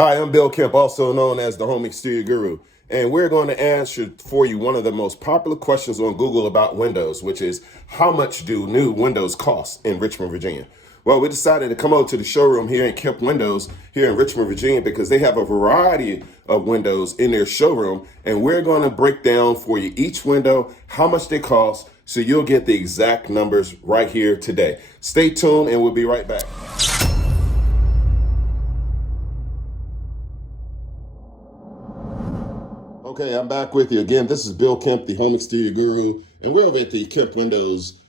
Hi, I'm Bill Kemp, also known as the Home Exterior Guru, and we're going to answer for you one of the most popular questions on Google about windows, which is how much do new windows cost in Richmond, Virginia? Well, we decided to come over to the showroom here in Kemp Windows here in Richmond, Virginia, because they have a variety of windows in their showroom, and we're going to break down for you each window, how much they cost, so you'll get the exact numbers right here today. Stay tuned, and we'll be right back. Okay, I'm back with you again. This is Bill Kemp, the Home Exterior Guru, and we're over at the Kemp Windows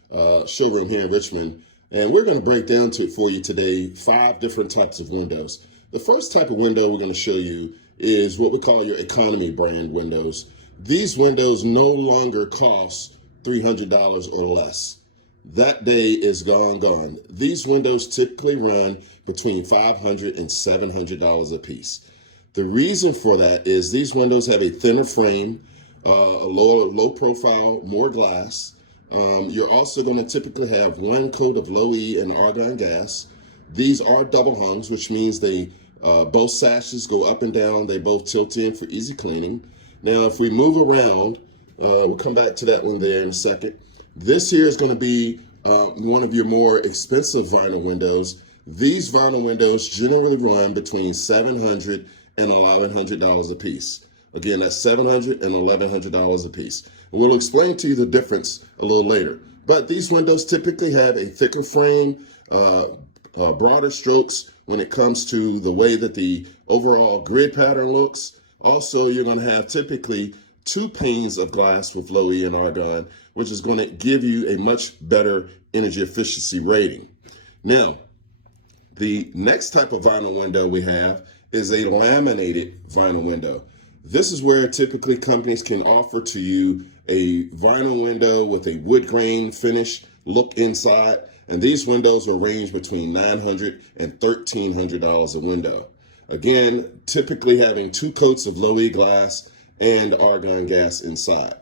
showroom here in Richmond, and we're going to break down to it for you today 5 different types of windows. The first type of window we're going to show you is what we call your economy brand windows. These windows no longer cost $300 or less. That day is gone. These windows typically run between $500 and $700 a piece. The reason for that is these windows have a thinner frame, a low profile, more glass. You're also going to typically have one coat of low E and argon gas. These are double hungs, which means they both sashes go up and down. They both tilt in for easy cleaning. Now, if we move around, we'll come back to that one there in a second. This here is going to be one of your more expensive vinyl windows. These vinyl windows generally run between $700 and $1,100 a piece. Again, that's $700 and $1,100 a piece. And we'll explain to you the difference a little later. But these windows typically have a thicker frame, broader strokes when it comes to the way that the overall grid pattern looks. Also, you're going to have typically 2 panes of glass with low E and argon, which is going to give you a much better energy efficiency rating. Now, the next type of vinyl window we have is a laminated vinyl window. This is where typically companies can offer to you a vinyl window with a wood grain finish look inside, and these windows will range between $900 and $1,300 a window. Again, typically having 2 coats of low E glass and argon gas inside.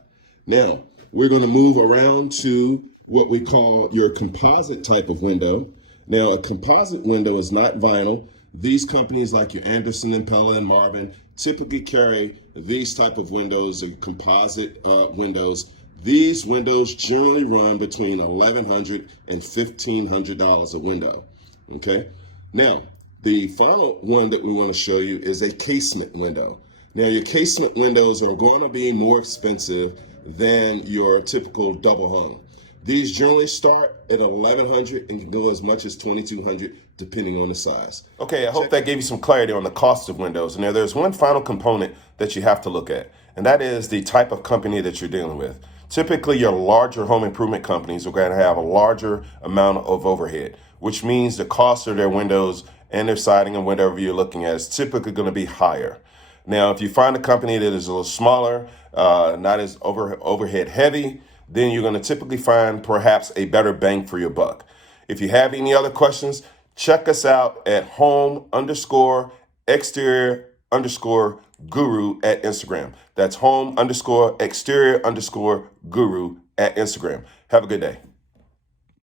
Now, we're going to move around to what we call your composite type of window. Now, a composite window is not vinyl. These companies like your Andersen and Pella and Marvin typically carry these type of windows, or composite windows. These windows generally run between $1,100 and $1,500 a window. Okay. Now, the final one that we want to show you is a casement window. Now, your casement windows are going to be more expensive than your typical double hung. These generally start at $1,100 and can go as much as $2,200 depending on the size. Okay, I hope that gave you some clarity on the cost of windows. Now, there's one final component that you have to look at, and that is the type of company that you're dealing with. Typically, your larger home improvement companies are going to have a larger amount of overhead, which means the cost of their windows and their siding and whatever you're looking at is typically going to be higher. Now, if you find a company that is a little smaller, not as overhead heavy, then you're going to typically find perhaps a better bang for your buck. If you have any other questions, check us out at home_exterior_guru at Instagram. That's home_exterior_guru at Instagram. Have a good day.